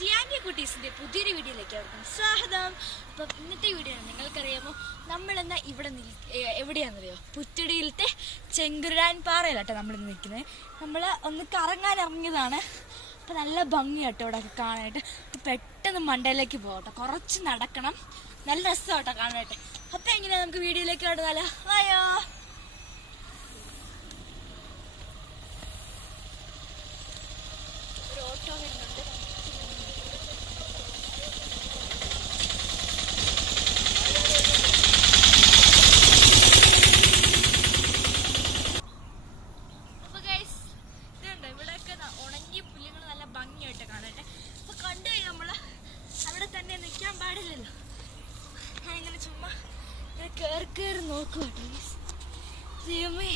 ടിയാൻഡി കുട്ടീസിൻ്റെ പുതിയൊരു വീഡിയോയിലേക്ക് അവർക്കും സ്വാഗതം. അപ്പം ഇന്നത്തെ വീഡിയോ നിങ്ങൾക്കറിയാമോ, നമ്മളെന്നാ ഇവിടെ എവിടെയാണെന്നറിയോ? പുത്തിടിയിലത്തെ ചെങ്കുരാൻ പാറയിലാട്ടോ നമ്മളിന്ന് നിൽക്കുന്നത്. നമ്മൾ ഒന്ന് കറങ്ങാൻ ഇറങ്ങിയതാണ്. അപ്പം നല്ല ഭംഗിയാട്ടോ ഇവിടെ ഒക്കെ കാണാനായിട്ട്. പെട്ടെന്ന് മണ്ടയിലേക്ക് പോകട്ടെ, കുറച്ച് നടക്കണം, നല്ല രസമാട്ടോ കാണാനായിട്ട്. അപ്പം എങ്ങനെയാണ് നമുക്ക് വീഡിയോയിലേക്ക് കടന്നാലോ? ആയോ ഒരു ഓട്ടോ വരുന്നുണ്ട്. ഉണങ്ങിയ പുല്ലുകൾ നല്ല ഭംഗിയായിട്ട് കാണട്ടെ. അപ്പൊ കണ്ടു കഴിഞ്ഞാൽ നമ്മള് അവിടെ തന്നെ നിൽക്കാൻ പാടില്ലല്ലോ. ഞാൻ ഇങ്ങനെ ചുമ്മാ ഇങ്ങനെ കയറി നോക്കുവാട്ടോ. ദൈവമേ,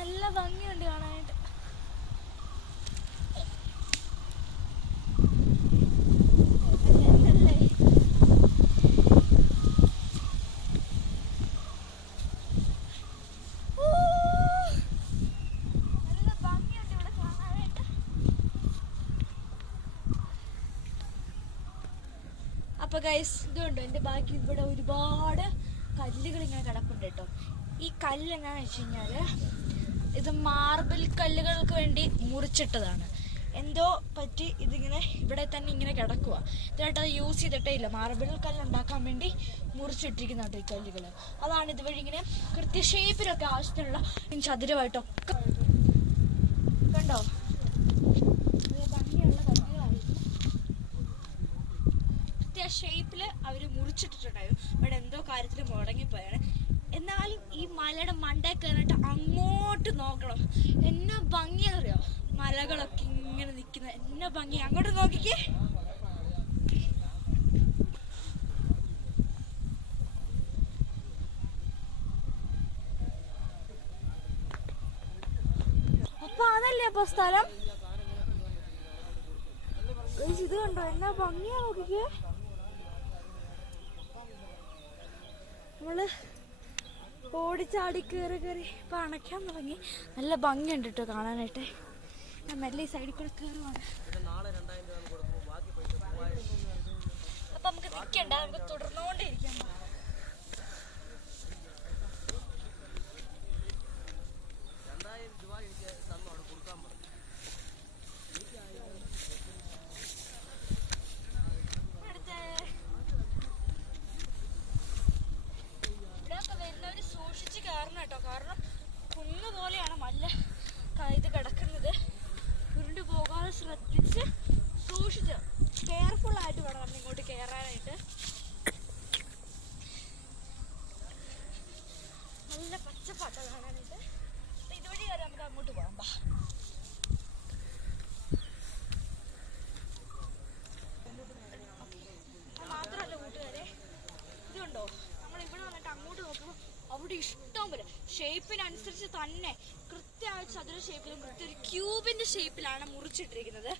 നല്ല ഭംഗിയുണ്ട് കാണാനായിട്ട്. അപ്പൊ ഗൈസ്, ഇതുണ്ടോ എൻ്റെ ബാക്കി ഇവിടെ ഒരുപാട് കല്ലുകൾ ഇങ്ങനെ കിടപ്പുണ്ട് കേട്ടോ. ഈ കല്ല് എന്നാന്ന് വെച്ച് കഴിഞ്ഞാല് ഇത് മാർബിൾ കല്ലുകൾക്ക് വേണ്ടി മുറിച്ചിട്ടതാണ്. എന്തോ പറ്റി ഇതിങ്ങനെ ഇവിടെ തന്നെ ഇങ്ങനെ കിടക്കുക. ഇതായിട്ട് അത് യൂസ് ചെയ്തിട്ടേ ഇല്ല. മാർബിൾ കല്ലുണ്ടാക്കാൻ വേണ്ടി മുറിച്ചിട്ടിരിക്കുന്ന കേട്ടോ ഈ കല്ലുകൾ. അതാണ് ഇതുവഴി ഇങ്ങനെ കൃത്യ ഷേപ്പിലൊക്കെ ആവശ്യത്തിനുള്ള ചതുരമായിട്ടൊക്കെ കണ്ടോ. ഭംഗിയുള്ള കല്ലുകളായിരുന്നു. കൃത്യ ഷേപ്പില് അവര് മുറിച്ചിട്ടിട്ടുണ്ടായിരുന്നു. ഇവിടെ എന്തോ കാര്യത്തിൽ മുടങ്ങിപ്പോയാണ്. എന്നാലും ഈ മലയുടെ മണ്ടയിൽ കയറിയിട്ട് അങ്ങോട്ട് നോക്കണം. എന്നാ ഭംഗിയാണെന്നറിയോ? മലകളൊക്കെ ഇങ്ങനെ നിൽക്കുന്ന എന്നാ ഭംഗി. അങ്ങോട്ട് നോക്കിക്കേ. അപ്പൊ അതല്ലേ അപ്പൊ സ്ഥലം. ഇത് കണ്ടോ എന്നാ ഭംഗിയാ, നോക്കിക്കേ. നമ്മള് ഓടിച്ചാടി കയറി ഇപ്പൊ അണയ്ക്കാൻ തുടങ്ങി. നല്ല ഭംഗിയുണ്ട് കേട്ടോ കാണാനായിട്ട്. ഞാൻ മെല്ലെ ഈ സൈഡിൽ കൂടെ കയറുവാണ്. അപ്പൊ നമുക്ക് നിൽക്കണ്ട, നമുക്ക് തുടർന്നുകൊണ്ടേയിരിക്കാം. സൂക്ഷിച്ച് കയറണം കേട്ടോ, കാരണം കുന്ന് പോലെയാണ് മല്ല ഇത് കിടക്കുന്നത്. ഉരുണ്ടു പോകാതെ ശ്രദ്ധിച്ച് സൂക്ഷിച്ച് കെയർഫുൾ ആയിട്ട് വേണം നമ്മൾ ഇങ്ങോട്ട് കയറാനായിട്ട്. നല്ല പച്ചപ്പാട്ട കാണാനായിട്ട്. ഇതുവഴി കയറി നമുക്ക് അങ്ങോട്ട് പോകാം. മാത്രമല്ല കൂട്ടുകാരെ, ഇതുണ്ടോ നമ്മളിവിടെ വന്നിട്ട് അങ്ങോട്ട് നോക്കുമ്പോൾ അവിടെ ഇഷ്ടം പോലെ ഷേപ്പിനനുസരിച്ച് തന്നെ കൃത്യമായ ചതുര ഷേപ്പിലും കൃത്യ ഒരു ക്യൂബിന്റെ ഷേപ്പിലാണ് മുറിച്ചിട്ടിരിക്കുന്നത്.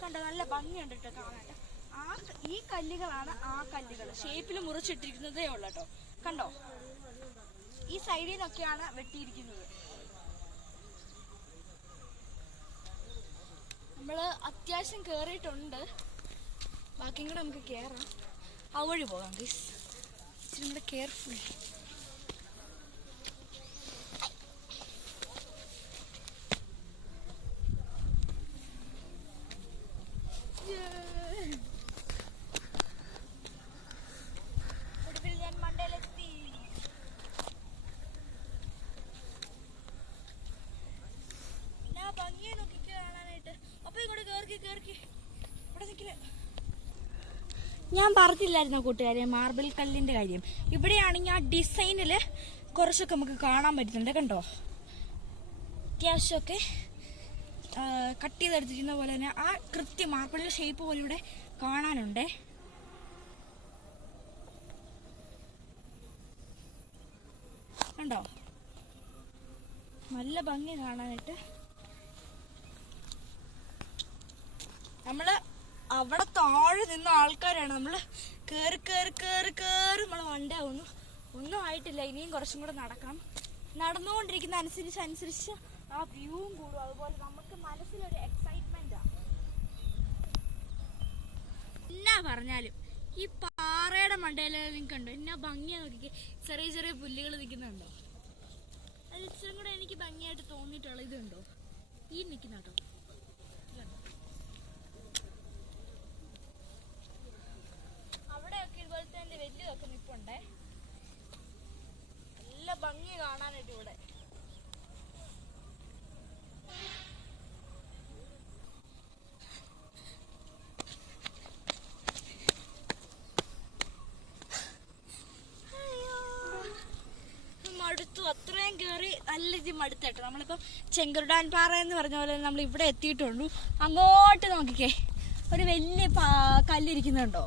കണ്ടോ, നല്ല ഭംഗിയുണ്ട് കേട്ടോ കാണാനായിട്ട്. ഈ കല്ലുകളാണ് ആ കല്ലുകൾ ഷേപ്പിൽ മുറിച്ചിട്ടിരിക്കുന്നതേ ഉള്ളു കേട്ടോ. കണ്ടോ, ഈ സൈഡിൽ നിന്നൊക്കെയാണ് വെട്ടിയിരിക്കുന്നത്. നമ്മള് അത്യാവശ്യം കേറിയിട്ടുണ്ട്. ബാക്കിയും കൂടെ നമുക്ക് കയറാം. ആ വഴി പോകാം ഗൈസ്. ഇച്ചിരി കൂടെ കെയർഫുൾ. ഞാൻ പറഞ്ഞില്ലായിരുന്നോ കൂട്ടുകാരെ മാർബിൾ കല്ലിന്റെ കാര്യം? ഇവിടെയാണെങ്കിൽ ആ ഡിസൈനില് കുറച്ചൊക്കെ നമുക്ക് കാണാൻ പറ്റുന്നുണ്ട്. കണ്ടോ, അത്യാവശ്യമൊക്കെ കട്ട് ചെയ്തെടുത്തിരിക്കുന്ന പോലെ തന്നെ ആ കൃത്യം മാർബിളിന്റെ ഷേപ്പ് പോലെ ഇവിടെ കാണാനുണ്ട്. കണ്ടോ, നല്ല ഭംഗി കാണാനായിട്ട്. നമ്മള് അവിടെ താഴെ നിന്ന ആൾക്കാരാണ്. നമ്മള് കേറി നമ്മള് വണ്ടേ ഒന്നും ആയിട്ടില്ല. ഇനിയും കുറച്ചും കൂടെ നടക്കണം. നടന്നുകൊണ്ടിരിക്കുന്ന അനുസരിച്ച് ആ വ്യൂവും കൂടും. അതുപോലെ നമുക്ക് മനസ്സിലൊരു എക്സൈറ്റ്മെന്റാണ്. പറഞ്ഞാലും ഈ പാറയുടെ മണ്ടയിലെ കണ്ടോ എന്നാ ഭംഗിയാ നോക്കിക്കേ. ചെറിയ ചെറിയ പുല്ലുകൾ നിൽക്കുന്നുണ്ടോ? അത് ഇച്ചിരി കൂടെ എനിക്ക് ഭംഗിയായിട്ട് തോന്നിയിട്ടുള്ള ഇതുണ്ടോ ഈ നിൽക്കുന്ന കേട്ടോ. അവിടെയൊക്കെ ഇതുപോലത്തെ വലിയതൊക്കെ നിൽപ്പുണ്ടേ. നല്ല ഭംഗി കാണാനായിട്ട് ഇവിടെ. മടുത്തു, അത്രയും കയറി നല്ല രീതി മടുത്തേട്ടോ. നമ്മളിപ്പം ചെങ്കുരുടാൻ പാറ എന്ന് പറഞ്ഞ പോലെ നമ്മൾ ഇവിടെ എത്തിയിട്ടുള്ളൂ. അങ്ങോട്ട് നോക്കിക്കേ, ഒരു വലിയ കല്ലിരിക്കുന്നുണ്ടോ?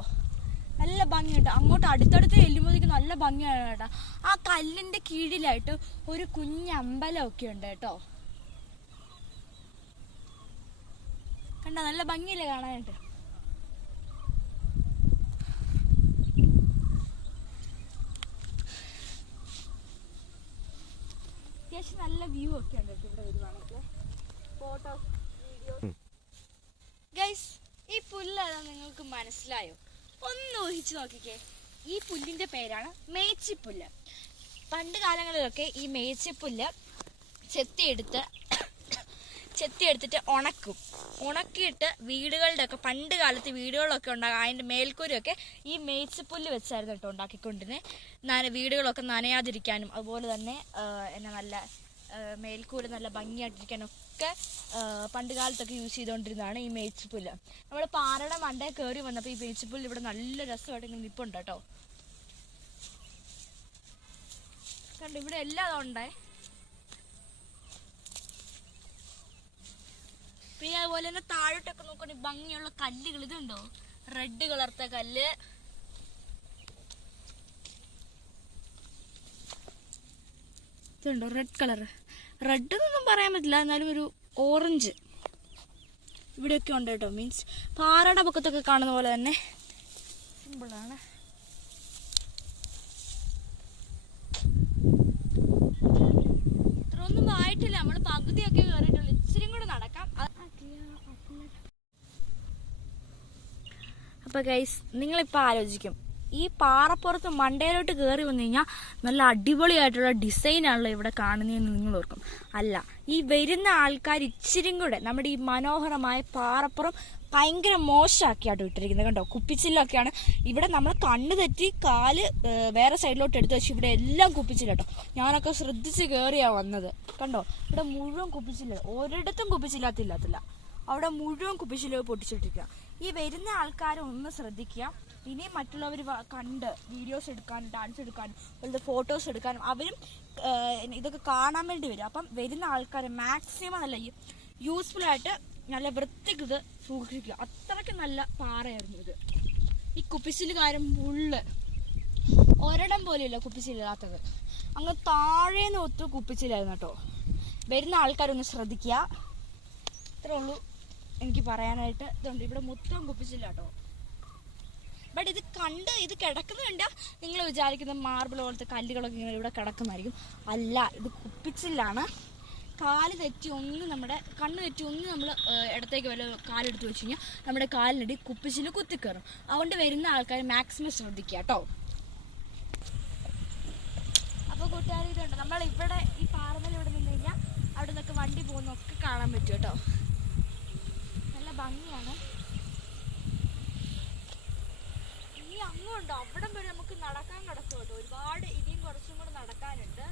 നല്ല ഭംഗിയുണ്ട്. അങ്ങോട്ട് അടുത്തടുത്ത് ചെല്ലുമ്പോഴേക്ക് നല്ല ഭംഗിയാണ് കേട്ടോ. ആ കല്ലിന്റെ കീഴിലായിട്ട് ഒരു കുഞ്ഞമ്പലമൊക്കെ ഉണ്ട് കേട്ടോ. കണ്ടോ, നല്ല ഭംഗിയില്ലേ കാണാനായിട്ട്. അത്യാവശ്യം നല്ല വ്യൂ ഒക്കെ ഉണ്ട് ഇവിടെ വരുവാണെങ്കിൽ. Photos, videos. ഗൈസ്, ഈ പുല്ലേതാ നിങ്ങൾക്ക് മനസ്സിലായോ? ഒന്ന് ഊഹിച്ചു നോക്കിക്കേ. ഈ പുല്ലിന്റെ പേരാണ് മേച്ചിപ്പുല്ല്. പണ്ട് കാലങ്ങളിലൊക്കെ ഈ മേച്ചിപ്പുല്ല് ചെത്തിയെടുത്തിട്ട് ഉണക്കിയിട്ട് വീടുകളുടെ ഒക്കെ പണ്ട് കാലത്ത് വീടുകളൊക്കെ ഉണ്ടാകും. അതിൻ്റെ മേൽക്കൂരൊക്കെ ഈ മേച്ചിപ്പുല്ല് വെച്ചായിരുന്നു കേട്ടോ ഉണ്ടാക്കിക്കൊണ്ടിരുന്നത്. വീടുകളൊക്കെ നനയാതിരിക്കാനും അതുപോലെ തന്നെ എന്നാ നല്ല മേൽക്കൂര നല്ല ഭംഗിയായിട്ടിരിക്കാനൊക്കെ പണ്ട് കാലത്തൊക്കെ യൂസ് ചെയ്തുകൊണ്ടിരുന്നതാണ് ഈ മേച്ചിപ്പുല്ല്. നമ്മൾ പാറയുടെ മണ്ടയിൽ കയറി വന്നപ്പോൾ ഈ മേച്ചിപ്പുല്ല് ഇവിടെ നല്ല രസമായിട്ട് ഇങ്ങനെ നിൽപ്പുണ്ട് കേട്ടോ. കണ്ടോ, ഇവിടെ എല്ലാം ഉണ്ടേ. പിന്നെ അതുപോലെ തന്നെ താഴോട്ടൊക്കെ നോക്കുകയാണെങ്കിൽ ഭംഗിയുള്ള കല്ലുകൾ. ഇതുണ്ടോ, റെഡ് കളർത്തെ കല്ല്. ഇതുണ്ടോ, റെഡ് കളർ. റെഡ് എന്നൊന്നും പറയാൻ പറ്റില്ല, എന്നാലും ഒരു ഓറഞ്ച് ഇവിടെയൊക്കെ ഉണ്ട് കേട്ടോ. മീൻസ് പാറയുടെ പക്കത്തൊക്കെ കാണുന്ന പോലെ തന്നെ സിമ്പിളാണ്. ഇത്രയൊന്നും ആയിട്ടില്ല, നമ്മൾ പകുതിയൊക്കെ കയറിയിട്ടുള്ളൂ. ഇച്ചിരി കൂടെ നടക്കാം. അപ്പൊ ഗൈസ്, നിങ്ങളിപ്പോൾ ആലോചിക്കും, ഈ പാറപ്പുറത്ത് മണ്ടയിലോട്ട് കയറി വന്നു കഴിഞ്ഞാൽ നല്ല അടിപൊളിയായിട്ടുള്ള ഡിസൈനാണല്ലോ ഇവിടെ കാണുന്നതെന്ന് നിങ്ങൾ ഓർക്കും. അല്ല, ഈ വരുന്ന ആൾക്കാർ ഇച്ചിരി കൂടെ നമ്മുടെ ഈ മനോഹരമായ പാറപ്പുറം ഭയങ്കര മോശമാക്കിയാട്ടോ ഇട്ടിരിക്കുന്നത്. കണ്ടോ, കുപ്പിച്ചില്ലൊക്കെയാണ് ഇവിടെ. നമ്മൾ കണ്ണ് തെറ്റി കാല് വേറെ സൈഡിലോട്ട് എടുത്ത് വെച്ച് ഇവിടെ എല്ലാം കുപ്പിച്ചില്ല കേട്ടോ. ഞാനൊക്കെ ശ്രദ്ധിച്ച് കയറിയാ വന്നത്. കണ്ടോ, ഇവിടെ മുഴുവൻ കുപ്പിച്ചില്ല. ഒരിടത്തും കുപ്പിച്ചില്ലാത്തില്ല. അവിടെ മുഴുവൻ കുപ്പിച്ചില്ല പൊട്ടിച്ചിട്ടിരിക്കുക. ഈ വരുന്ന ആൾക്കാർ ഒന്ന് ശ്രദ്ധിക്കുക. ഇനി മറ്റുള്ളവർ കണ്ട് വീഡിയോസ് എടുക്കാനും ഡാൻസ് എടുക്കാനും അതുപോലെ ഫോട്ടോസ് എടുക്കാനും അവരും ഇതൊക്കെ കാണാൻ വേണ്ടി വരും. അപ്പം വരുന്ന ആൾക്കാർ മാക്സിമം നല്ല യൂസ്ഫുൾ ആയിട്ട് നല്ല വൃത്തിക്ക് ഇത് സൂക്ഷിക്കുക. അത്രയ്ക്ക് നല്ല പാറയായിരുന്നു ഇത്. ഈ കുപ്പിച്ചില്ലുകാരും ഫുള്ള് ഒരിടം പോലെയല്ല കുപ്പിച്ചില്ലാത്തത്. അങ്ങ് താഴേന്ന് ഒത്തു കുപ്പിച്ചില്ലായിരുന്നു കേട്ടോ. വരുന്ന ആൾക്കാരൊന്ന് ശ്രദ്ധിക്കുക. ഇത്രേ ഉള്ളൂ എനിക്ക് പറയാനായിട്ട്. ഇതുണ്ട്, ഇവിടെ മൊത്തം കുപ്പിച്ചില്ല കേട്ടോ. ബട്ട് ഇത് കണ്ട് ഇത് കിടക്കുന്നത് കണ്ടാൽ നിങ്ങൾ വിചാരിക്കുന്ന മാർബിൾ പോലത്തെ കല്ലുകളൊക്കെ ഇങ്ങനെ ഇവിടെ കിടക്കുന്നതായിരിക്കും. അല്ല, ഇത് കുപ്പിച്ചില്ലാണ്. കാല് തെറ്റി ഒന്ന് നമ്മുടെ കണ്ണ് തെറ്റി ഒന്ന് നമ്മൾ ഇടത്തേക്ക് വല്ല കാലെടുത്ത് വെച്ച് കഴിഞ്ഞാൽ നമ്മുടെ കാലിനടി കുപ്പിച്ചില് കുത്തിക്കയറും. അതുകൊണ്ട് വരുന്ന ആൾക്കാർ മാക്സിമം ശ്രദ്ധിക്കുക കേട്ടോ. അപ്പോൾ കൂട്ടുകാർ, ഇതുണ്ട്, നമ്മൾ ഇവിടെ ഈ പാറമല ഇവിടെ നിന്ന് കഴിഞ്ഞാൽ അവിടെ നിന്നൊക്കെ വണ്ടി പോകുന്നൊക്കെ കാണാൻ പറ്റും കേട്ടോ. നല്ല ഭംഗിയാണ്. ഇനി അങ്ങുണ്ടോ, അവിടം വരെ നമുക്ക് നടക്കാൻ കിടക്കും കേട്ടോ. ഒരുപാട് ഇനിയും കുറച്ചും കൂടെ നടക്കാനുണ്ട്.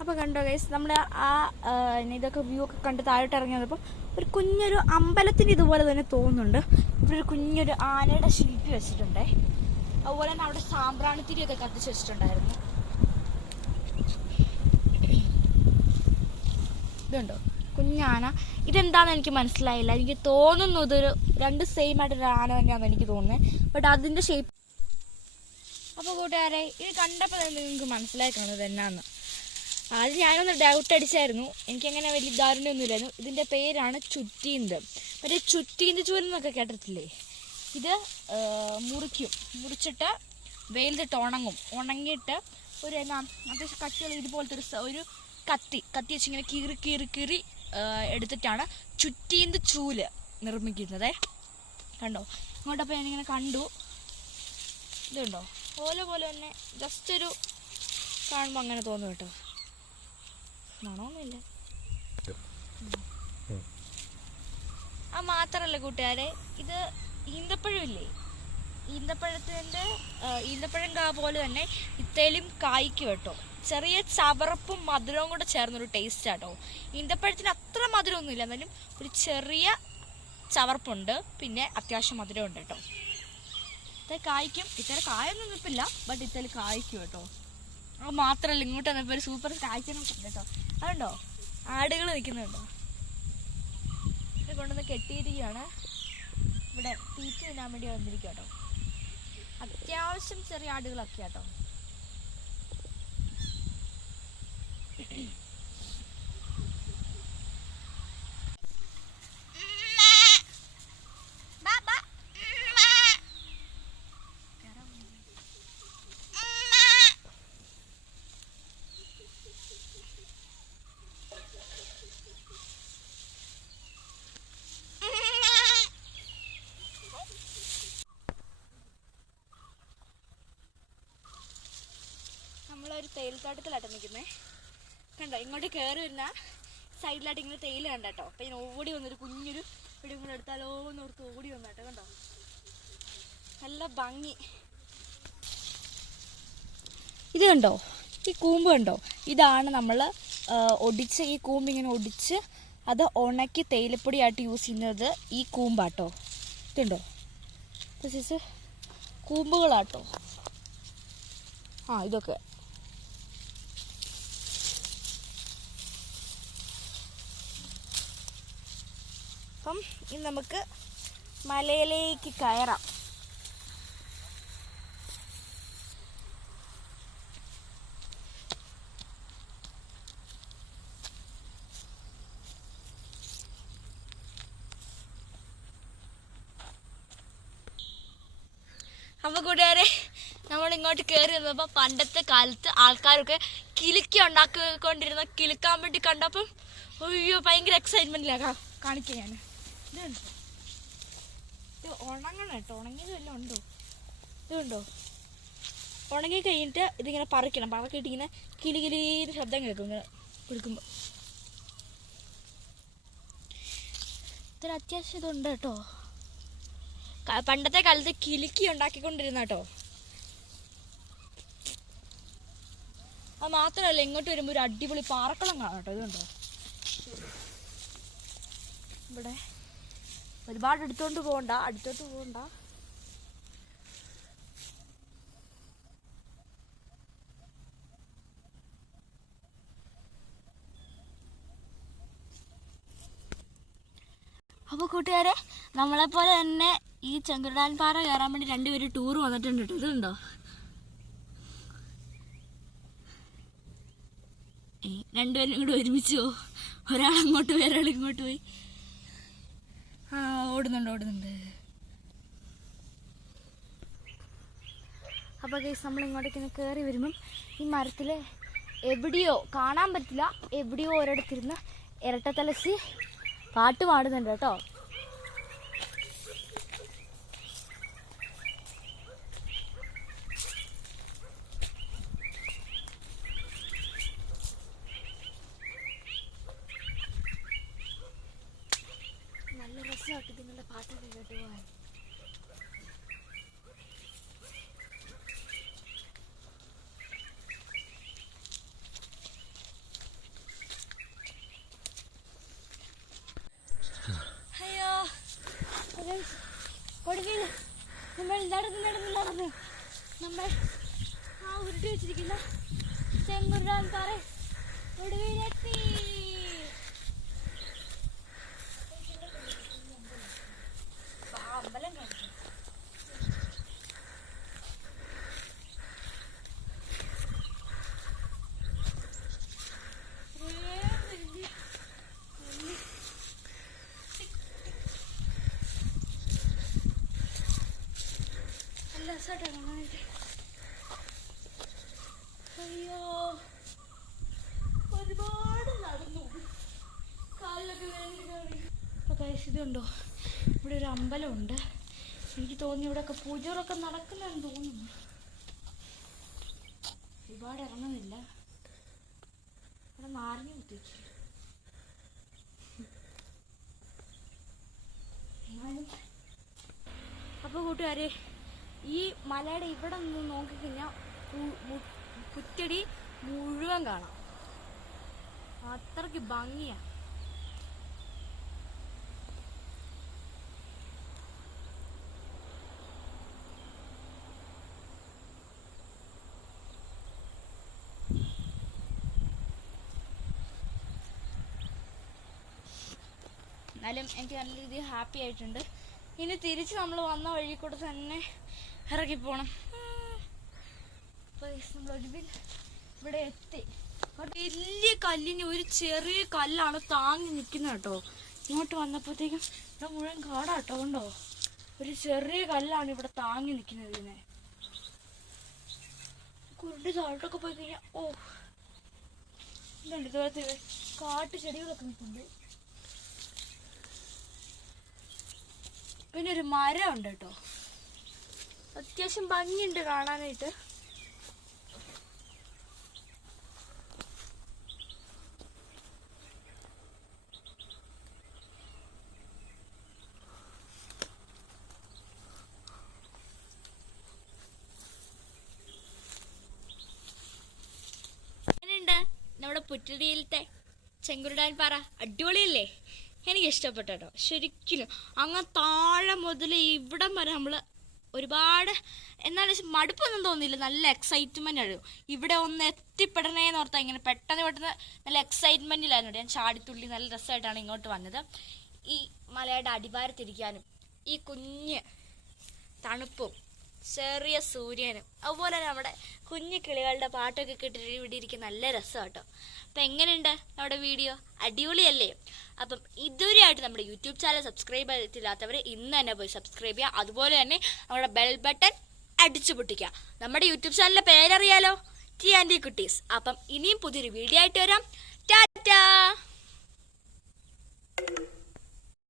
അപ്പോൾ കണ്ടോ ഗൈസ്, നമ്മൾ ഇതൊക്കെ വ്യൂ ഒക്കെ കണ്ട് താഴോട്ട് ഇറങ്ങി വന്നപ്പോൾ ഒരു കുഞ്ഞൊരു അമ്പലത്തിന് ഇതുപോലെ തന്നെ തോന്നുന്നുണ്ട്. ഇവിടെ ഒരു കുഞ്ഞൊരു ആനയുടെ ശില്പി വെച്ചിട്ടുണ്ടേ. അതുപോലെ തന്നെ അവിടെ സാമ്പ്രാണിത്തിരിയൊക്കെ കത്തിച്ച് വെച്ചിട്ടുണ്ടായിരുന്നു. ഇതുണ്ടോ, കുഞ്ഞാന. ഇതെന്താണെന്ന് എനിക്ക് മനസ്സിലായില്ല. എനിക്ക് തോന്നുന്നു ഇതൊരു രണ്ട് സെയിം ആയിട്ടൊരു ആന തന്നെയാണെന്ന് എനിക്ക് തോന്നുന്നത്. ബട്ട് അതിൻ്റെ ഷേപ്പ്. അപ്പോൾ കൂട്ടുകാരെ, ഇത് കണ്ടപ്പോൾ തന്നെ നിങ്ങൾക്ക് മനസ്സിലായി കാണുന്നത് എന്നാന്ന്. അത് ഞാനൊന്ന് ഡൗട്ട് അടിച്ചായിരുന്നു. എനിക്കങ്ങനെ വലിയ ധാരണയൊന്നുമില്ലായിരുന്നു. ഇതിൻ്റെ പേരാണ് ചുറ്റീന്ത്. മറ്റേ ചുറ്റീന്ത് ചൂരെന്നൊക്കെ കേട്ടിട്ടില്ലേ? ഇത് മുറിച്ചിട്ട് വെയിലത്തിട്ട് ഉണങ്ങിയിട്ട് ഒരു എന്നാ അത്യാവശ്യം കട്ടിയുള്ള ഇതുപോലത്തെ ഒരു കത്തി വെച്ചിങ്ങനെ കീറി എടുത്തിട്ടാണ് ചുറ്റീന്ത് ചൂല് നിർമ്മിക്കുന്നത്. കണ്ടോ ഇങ്ങോട്ടപ്പോൾ ഞാനിങ്ങനെ കണ്ടു. ഇതുണ്ടോ പോലെ തന്നെ ജസ്റ്റ് ഒരു കാണുമ്പോൾ അങ്ങനെ തോന്നും കേട്ടോ. മണമൊന്നുമില്ല. മാത്രമല്ല കൂട്ടുകാരെ, ഇത് ഈന്തപ്പഴമില്ലേ, ഈന്തപ്പഴം പോലെ തന്നെ ഇത്തേലും കായ്ക്കും കേട്ടോ. ചെറിയ ചവറപ്പും മധുരവും കൂടെ ചേർന്നൊരു ടേസ്റ്റ് ആട്ടോ. ഈന്തപ്പഴത്തിന് അത്ര മധുരമൊന്നുമില്ല, എന്നാലും ഒരു ചെറിയ ചവർപ്പുണ്ട്, പിന്നെ അത്യാവശ്യം മധുരം ഉണ്ട് കേട്ടോ. ഇത്ര കായ്ക്കും. ഇത്ര കായൊന്നും നിൽപ്പില്ല, ബട്ട് ഇത്ര കായ്ക്കും കേട്ടോ. അത് മാത്രമല്ല ഇങ്ങോട്ട് വന്നപ്പോൾ ഒരു സൂപ്പർ കായ്ച്ചനും കേട്ടോ. അതുണ്ടോ ആടുകൾ നിൽക്കുന്നുണ്ടോ, ഇത് കൊണ്ടുവന്ന് കെട്ടിയിരിക്കുകയാണ്. ഇവിടെ തീറ്റ തിന്നാൻ വേണ്ടി വന്നിരിക്കും കേട്ടോ. അത്യാവശ്യം ചെറിയ ആടുകളൊക്കെ കേട്ടോ. നമ്മളൊരു തേയിലത്തോട്ടത്തിലാട്ടോ നിൽക്കുന്നേ. കണ്ടോ ഇങ്ങോട്ട് കയറി വരുന്ന സൈഡിലായിട്ട് ഇങ്ങനെ തേയില കണ്ട കേട്ടോ. അപ്പം ഞാൻ ഓടി വന്നൊരു കുഞ്ഞൊരു ഇവിടെ ഇങ്ങനെ എടുത്താലോ എന്നോർത്ത് ഓടി വന്നാട്ടോ. കണ്ടോ നല്ല ഭംഗി. ഇത് കണ്ടോ ഈ കൂമ്പ് കണ്ടോ, ഇതാണ് നമ്മൾ ഒടിച്ച്, ഈ കൂമ്പ് ഇങ്ങനെ ഒടിച്ച് അത് ഉണക്കി തേയിലപ്പൊടിയായിട്ട് യൂസ് ചെയ്യുന്നത് ഈ കൂമ്പാട്ടോ. ഇതുണ്ടോ കൂമ്പുകളാട്ടോ. ഇതൊക്കെ അപ്പം ഇനി നമുക്ക് മലയിലേക്ക് കയറാം. അപ്പോൾ കൂട്ടുകാരെ, നമ്മൾ ഇങ്ങോട്ട് കയറി വന്നപ്പോൾ പണ്ടത്തെ കാലത്ത് ആൾക്കാരൊക്കെ കിലുക്കി ഉണ്ടാക്കിക്കൊണ്ടിരുന്ന കിലുക്കാൻ വേണ്ടി കണ്ടപ്പം അയ്യോ ഭയങ്കര എക്സൈറ്റ്മെന്റിലാണ് കാണിക്കുക ഞാൻ. ഇതുണ്ടോ, ഇത് ഉണങ്ങണം കേട്ടോ. ഉണങ്ങിയത് വല്ലതും ഉണ്ടോ? ഇതുണ്ടോ ഉണങ്ങി കഴിഞ്ഞിട്ട് ഇതിങ്ങനെ പറക്കണം. പറക്കിയിട്ട് ഇങ്ങനെ കിലികിലീന്ന് ശബ്ദം കേൾക്കും ഇങ്ങനെ കുടിക്കുമ്പോൾ. ഇത്ര അത്യാവശ്യം ഇതുണ്ട് കേട്ടോ. പണ്ടത്തെ കാലത്ത് കിലുക്കി ഉണ്ടാക്കിക്കൊണ്ടിരുന്ന കേട്ടോ. അത് മാത്രമല്ല ഇങ്ങോട്ട് വരുമ്പോൾ ഒരു അടിപൊളി പാറക്കളം കാണാം കേട്ടോ. ഇതുണ്ടോ ഇവിടെ ഒരുപാട് അടുത്തോട്ട് പോകണ്ട. അപ്പോൾ കൂട്ടുകാരെ, നമ്മളെപ്പോലെ തന്നെ ഈ ചെങ്കുരുടാൻ പാറ കയറാൻ വേണ്ടി രണ്ടുപേരും ടൂർ വന്നിട്ടുണ്ട് കേട്ടോ. ഇതുണ്ടോ രണ്ടുപേരും ഇങ്ങോട്ട് ഒരുമിച്ചോ, ഒരാളങ്ങോട്ട് പോയി ഒരാൾ ഇങ്ങോട്ട് പോയി. ഓടുന്നുണ്ട്. അപ്പോൾ ഗൈസ് നമ്മൾ ഇങ്ങോട്ടേക്ക് കയറി വരുമ്പം ഈ മരത്തിൽ എവിടെയോ കാണാൻ പറ്റില്ല, എവിടെയോ ഒരിടത്തിരുന്ന് ഇരട്ടത്തലസി പാട്ട് പാടുന്നുണ്ട് കേട്ടോ. നല്ല രസമാക്കി നിങ്ങളുടെ പാട്ടൊക്കെ കേട്ട് പോകാൻ. അയ്യോ കൊടുക്കില്ല, നമ്മൾ നടന്ന് നമ്മൾ ഉരുട്ടി വെച്ചിരിക്കുന്ന ചെങ്കുരുടാൻ പാറ ഒടുവിലെത്തി. അമ്പലം കാണിക്കും. നല്ല രസമായിട്ടാണ് കാണാനായിട്ട്. അയ്യോ, ഒരുപാട് നടന്നു, കാലിലൊക്കെ വേണ്ടി കയറി. അപ്പോൾ ഇതുണ്ടോ, ഇവിടെ ഒരു അമ്പലമുണ്ട്. എനിക്ക് തോന്നി ഇവിടെയൊക്കെ പൂജകളൊക്കെ നടക്കുന്നതെന്ന് തോന്നുന്നു. ഒരുപാട് ഇറങ്ങുന്നില്ല, ഇവിടെ നാരങ്ങ കുത്തിച്ചു. അപ്പോൾ കൂട്ടുകാരെ, ഈ മലയുടെ ഇവിടെ നിന്ന് നോക്കിക്കഴിഞ്ഞാൽ കുറ്റടി മുഴുവൻ കാണാം. അത്രയ്ക്ക് ഭംഗിയാണ്. എന്നാലും എനിക്ക് നല്ല രീതിയിൽ ഹാപ്പി ആയിട്ടുണ്ട്. ഇനി തിരിച്ച് നമ്മൾ വന്ന വഴി കൂടെ തന്നെ ഇറങ്ങിപ്പോണം. നമ്മളൊടുവിൽ ഇവിടെ എത്തി. വലിയ കല്ലിന് ഒരു ചെറിയ കല്ലാണ് താങ്ങി നിൽക്കുന്നത് കേട്ടോ. ഇങ്ങോട്ട് വന്നപ്പോഴത്തേക്കും ഇവിടെ മുഴുവൻ കാടാട്ടോ. ഉണ്ടോ, ഒരു ചെറിയ കല്ലാണ് ഇവിടെ താങ്ങി നിൽക്കുന്നത്. ഇതിനെ കുരുണ്ട് താഴോട്ടൊക്കെ പോയി കഴിഞ്ഞാൽ ഇതുണ്ട്, ഇതുപോലത്തെ കാട്ടു ചെടികളൊക്കെ നിൽക്കുന്നുണ്ട്. പിന്നെ ഒരു മരം ഉണ്ട് കേട്ടോ, അത്യാവശ്യം ഭംഗിയുണ്ട് കാണാനായിട്ട്. എങ്ങനെയുണ്ട് നമ്മുടെ പുറ്റടിയിലത്തെ ചെങ്കുരുടാൻ പാറ? അടിപൊളിയല്ലേ? എനിക്ക് ഇഷ്ടപ്പെട്ടു കേട്ടോ ശരിക്കും. അങ്ങ് താഴെ മുതൽ ഇവിടം വരെ നമ്മൾ ഒരുപാട്, എന്നാലും മടുപ്പൊന്നും തോന്നിയില്ല. നല്ല എക്സൈറ്റ്മെന്റ് ആണ്. ഇവിടെ ഒന്ന് എത്തിപ്പെടണേന്ന് ഓർത്താൽ ഇങ്ങനെ പെട്ടെന്ന് നല്ല എക്സൈറ്റ്മെന്റിലായിരുന്നു. ഞാൻ ചാടിത്തുള്ളി നല്ല രസമായിട്ടാണ് ഇങ്ങോട്ട് വന്നത്. ഈ മലയുടെ അടിവാരത്തിരിക്കാനും ഈ കുഞ്ഞ് തണുപ്പും ചെറിയ സൂര്യനും അതുപോലെ നമ്മുടെ കുഞ്ഞു കിളികളുടെ പാട്ടൊക്കെ കേട്ടിട്ട് ഇവിടെ ഇരിക്കും. നല്ല രസം കേട്ടോ. അപ്പം എങ്ങനെയുണ്ട് നമ്മുടെ വീഡിയോ? അടിപൊളിയല്ലേ? അപ്പം ഇതുവരെയായിട്ട് നമ്മുടെ യൂട്യൂബ് ചാനൽ സബ്സ്ക്രൈബ് ചെയ്തിട്ടില്ലാത്തവർ ഇന്ന് തന്നെ പോയി സബ്സ്ക്രൈബ് ചെയ്യുക. അതുപോലെ തന്നെ നമ്മുടെ ബെൽ ബട്ടൺ അടിച്ചു പൊട്ടിക്കുക. നമ്മുടെ യൂട്യൂബ് ചാനലിൻ്റെ പേരറിയാലോ, ടി ആൻഡ് കുട്ടീസ്. അപ്പം ഇനിയും പുതിയൊരു വീഡിയോ ആയിട്ട് വരാം. ടാറ്റാ.